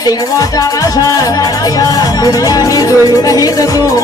ડીગમાં ચાલે છે દુનિયાની જોયું નહીં જતું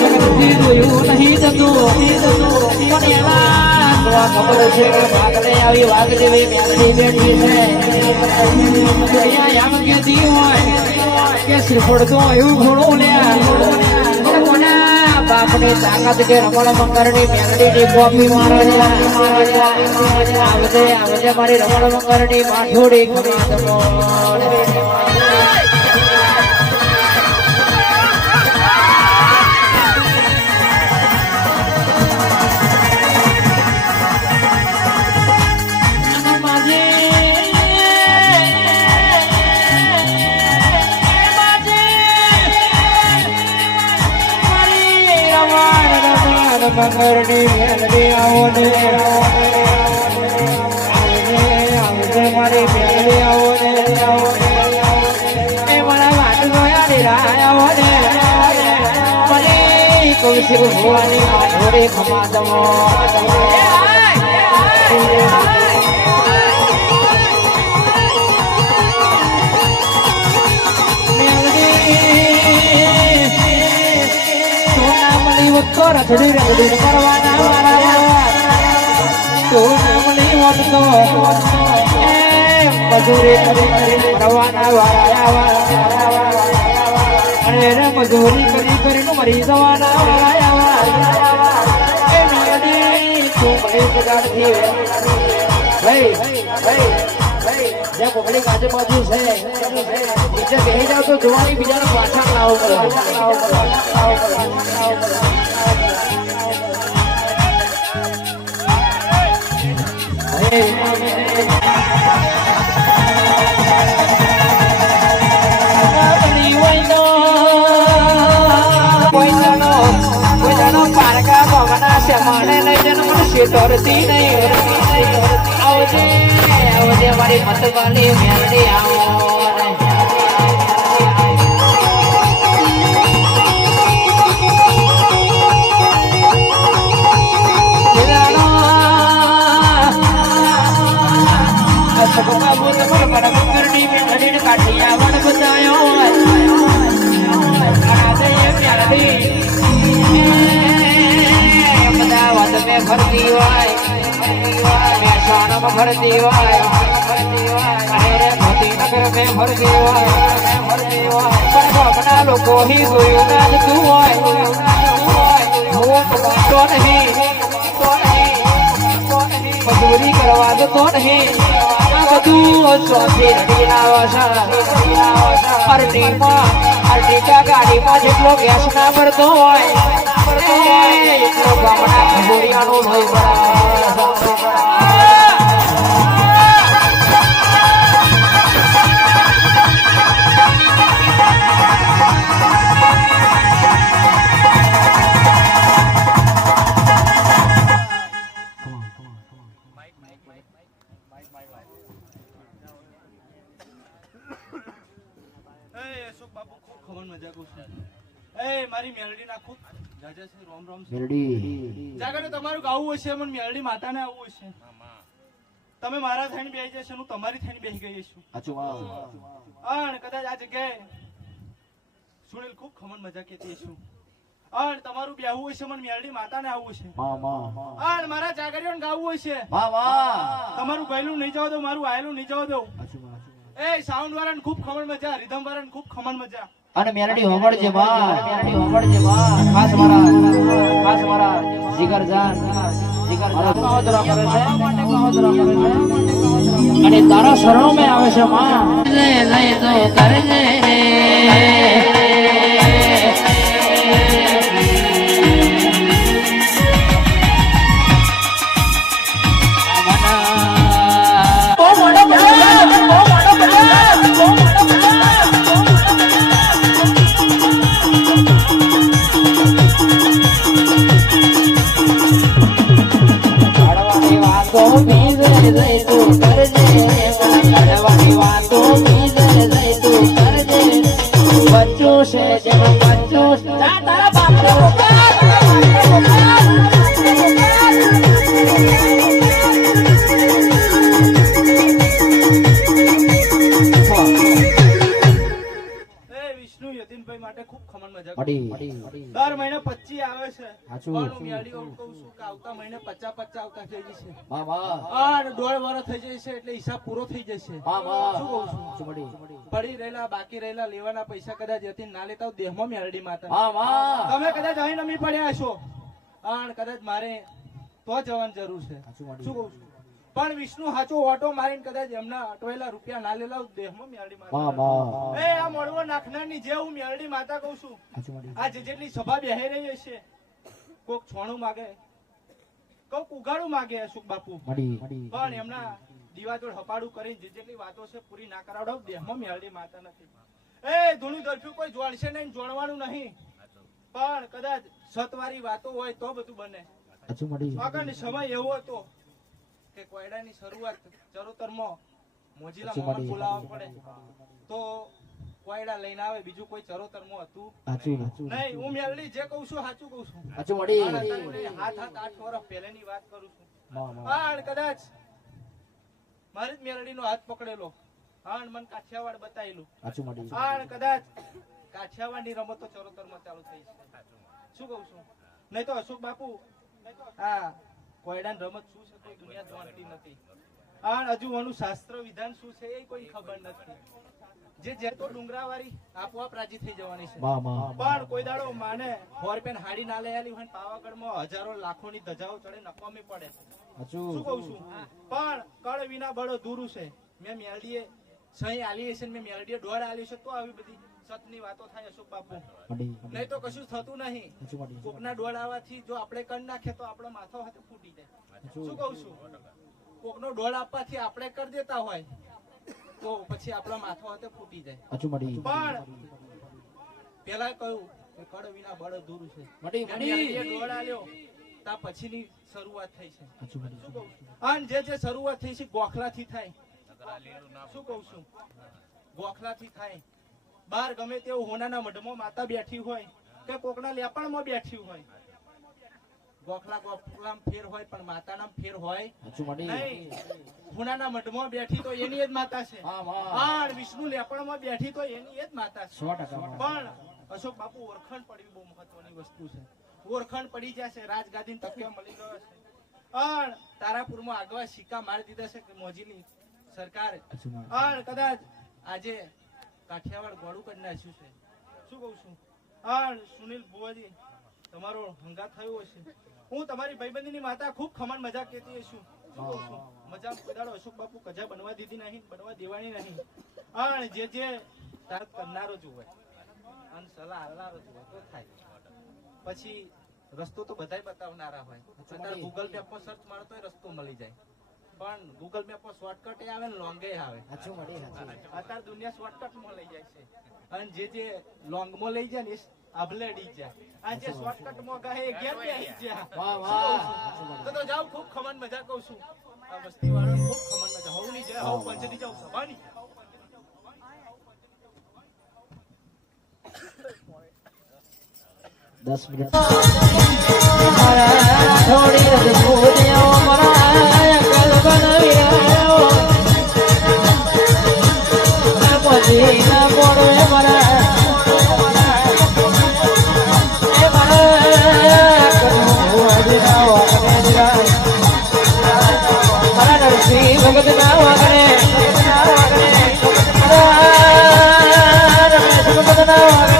જગતથી જોયું નહીં જતું પણ એલા ખબર છે કે ભાગને આવી વાઘ જેવી મેલડી બેઠી છે અહીંયા આમ કેતી હોય કે શ્રીફળ તો એવું ઘણું લ્યા બાપની તાકાત કે રમણ મંગળની મેલડીની કોપી મારો આવજે મારી રમણ મંગળની માઠોડી ખમાદમો મંગળની મેલડી આવો ને આવજે મારી મેલડી આવો ને એ મારા વાત જોયા રાય આવો ને મને તુલસી ભુવાની માધોડી ખમાદમો રથડી રથડી કરવાના વાળા તું નામની વધતો મજૂરી કરી કરવાના વાળા અને રે મજૂરી કરીને મરી જવાના વાળા એ મેલડી તું મને પગારથી ભાઈ જે પબ્લિક આજુબાજુ છે બીજા કહી જાવ તો જોવાની બીજાને પાછા લાવો પારકા ભવના શ્યામાને લઈ જન્મ શેતરતી નહીં આવજે મારી મતવાલી મેલડી આવો भरती वाय अरे मोतीनगर में भरती वाय पर अपना लोग ही जोયું ના તું હોય હું તો નહીં મજૂરી કરવા તો નહીં આ બધું ચોથી નદી ના અર્ટિકા ગાડીમાં જેટલો ગેસ ના ભરતો હોય એટલો ગામડા ખબોડિયાનો લોહી ભરાવે મારી મેલડી ના ખૂબ જાજા છે રોમ રોમ મેલડી જાગરે તમારું ગાવું હશે મને મેલડી માતાને આવવું હશે તમે મારા થઈને બેહી જશે હું તમારી થઈને બેહી ગઈ છું સાચું અને કદાચ આ જગ્યાએ સુનિલ ખૂબ ખમણ મજા કેતી છું અને તમારું બેહવું હશે મને મેલડી માતાને આવવું છે અને મારા જાગરીઓને ગાવું હશે તમારું ગયેલું નહીં જવા દો મારું આયેલું નહીં જવા દો એ સાઉન્ડ વાળાને ખૂબ ખમણ મજા રીધમ વાળાને ખૂબ ખમણ મજા અને મેલડી હોમળજે બા ખાસ મારા જીગર જાન કાવતરા કરે છે અને તારા શરણો મે આવે છે માં લઈ દો કરજે જતીનભાઈ માટે ખૂબ ખમણ મજા મડી દર મહિને 25 આવે છે સાચું. પણ હું મેળી કહું છું કે આવતા મહિને 50 આવતા થઈ જશે વાહ વાહ અને 1.5 વર્ષ થઈ જશે એટલે હિસાબ પૂરો થઈ જશે વાહ વાહ શું કહું છું? મડી પડી રહેલા બાકી રહેલા લેવાના પૈસા કદાચ જતીન ના લેતા હોય દેહમાં મેળડી માતા વાહ વાહ તમે કદાચ અહીં નમી પડ્યા છો અને કદાચ મારે તો જવાની જરૂર છે સાચું મડી. શું કહું છું? પણ વિષ્ણુ હાચો ઓટો મારીને કદાચ એમના અટવાયેલા રૂપિયા ના લેલા હોય દેહમાં મેળડી વાહ માતા વાહ એ આ મળવો નાખનારની જે હું મેળડી માતા કહું છું સાચું મડી આ જેટલી સભા બેહી રહી હશે કોક છોણું માગે કોક ઉગાડું માગે અશોક બાપુ મડી પણ એમના દીવાજોડ હપાડું કરીને જેટલી વાતો છે પૂરી ના કરાવડાવ દેહમાં મેળડી માતા નથી એ ધૂણું દરફ્યું કોઈ જોડશે નહીં જોડવાનું નહીં પણ કદાચ સતવારી વાતો હોય તો બધું બને સાચું મડી આગળનો સમય એવો હતો કે કોયડાની શરૂઆત ચરોતરમાં મોજીલા સાચું મોહન મળી. બોલાવવા પડે તો કોયડા લઈને આવે બીજું કોઈ ચરોતરમાં હતું સાચું નહીં હું મેળડી જે કહું છું સાચું કહું છું સાચું મડી પણ અત્યારે હાથ 8 વર્ષ પહેલાની વાત કરું છું વાહ વાહ પણ કદાચ મારી જ મેલડીનો હાથ પકડેલો હાણ મન કાઠિયાવાડ બતાવેલું સાચું મડી હાણ કદાચ કાઠિયાવાડની રમતો ચરોતરમાં ચાલુ થઈ છે શું કહું છું નહીં તો અશોક બાપુ હા કોયડાની રમત શું છે કોઈ દુનિયા જાણતી નથી હાણ હજુ આનું શાસ્ત્ર વિધાન શું છે એ કોઈ ખબર નથી જે તો ડુંગરાવાળી આપોઆપ રાજી થઈ જવાની છે વાહ વાહ પણ કોઈ દાડો માને 100 રૂપિયા હાડી ના લઈ આલી હોય ને પાવાગઢમાં હજારો લાખોની ધજાઓ ચડે નકામી પડે શું સાચું કહું છું પણ કળ વિના બળો દૂરું છે મેં મેલડીએ સહી આલી છે મેં મેલડીએ દોડ આલી છે તો આવી બધી સતની વાતો થાય અશોક બાપુ મડી નહીં તો કશું થતું નહીં સાચું મડી કોકના દોડ આવવાથી જો આપણે કણ નાખીએ તો આપણો માથો હાથે ફૂટી જાય શું કહું છું કોકનો દોડ આપવાથી આપણે કરી દેતા હોય તો પછી આપણો માથો હાથે ફૂટી જાય સાચું મડી પણ પેલા કહ્યું કે કળ વિના બળ દૂર છે મડી મેલડીએ દોડ આલ્યો તા પછીની શરૂઆત થઈ છે સાચું મડી શું કહું છું? અને જે શરૂઆત થઈ છે ગોખલાથી થાય શું કહું છું ગોખલાથી થાય બાર ગમે તેવું હોનાના મઢમાં માતા બેઠી હોય કે કોકના લેપણમાં બેઠી હોય ગોખલામાં ફેર હોય પણ માતાના ફેર હોય સાચું મડી નહીં હોનાના મઢમાં બેઠી તો એની જ માતા છે વાહ વાહ પણ વિષ્ણુ લેપણમાં બેઠી તો એની જ માતા છે 100% પણ અશોક બાપુ ઓળખાણ પડવી બહુ મહત્વની વસ્તુ છે ઓળખાણ પડી જશે રાજગાદી તકે મળી ગયો છે પણ તારાપુરમાં આગવા સિક્કા મારી દીધા છે કે મોજીની સરકારે સાચું મડી પણ કદાચ આજે કાઠિયાવાડ ગોળું કરી નાખ્યું છે શું કહું છું પણ સુનિલ ભુવાજી તમારો હંગાત થયો હશે હું તમારી ભાઈબંધીની માતા ખૂબ ખમણ મજાક કહેતી હશું શું કહું છું મજાક કોદાડો અશોક બાપુ કજા બનવા દીધી નહીં બનવા દેવાની નહીં પણ જે તારક કરનારો જ હોય અને સલાહ હાલનારો જ હોય તો થાય પછી રસ્તો તો બધાય બતાવનારા હોય અત્યારે ગૂગલ મેપમાં સર્ચ મારો તો રસ્તો મળી જાય પણ ગૂગલ મેપમાં શોર્ટકટ આવે ને લોંગે આવે સાચું મડી સાચું અત્યારે દુનિયા શોર્ટકટમાં લઈ જાય છે અને જે લોંગમાં લઈ જાય ને એ આભલેડી જાય આ જે શોર્ટકટમાં ગયે એ ઘેર બેસી જાય વાહ વાહ તો જાવ ખૂબ ખમણ મજા કહું છું આ વસ્તી વાળાને ખૂબ ખમણ મજા હોવ ની જાય હોવ પંચની જાવ સભાની 10 મિનિટ થોડી રજપૂતિયો મરાય કલ્પના વિરાયો પછી ના પડે મરાય એ મરાય કરું અજના વાગને મરા નરસિંહ ભગત ના વાગને રમેશ ભગત ના વાગને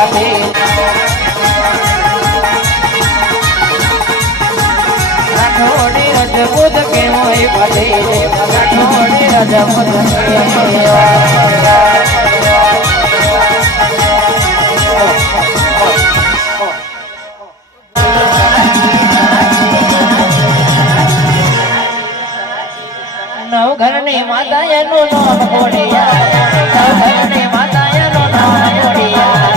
Bye. નવઘરની માતા એનું નામ ઘોડિયા નવઘરની માતા એનું નામ ઘોડિયા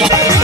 માતા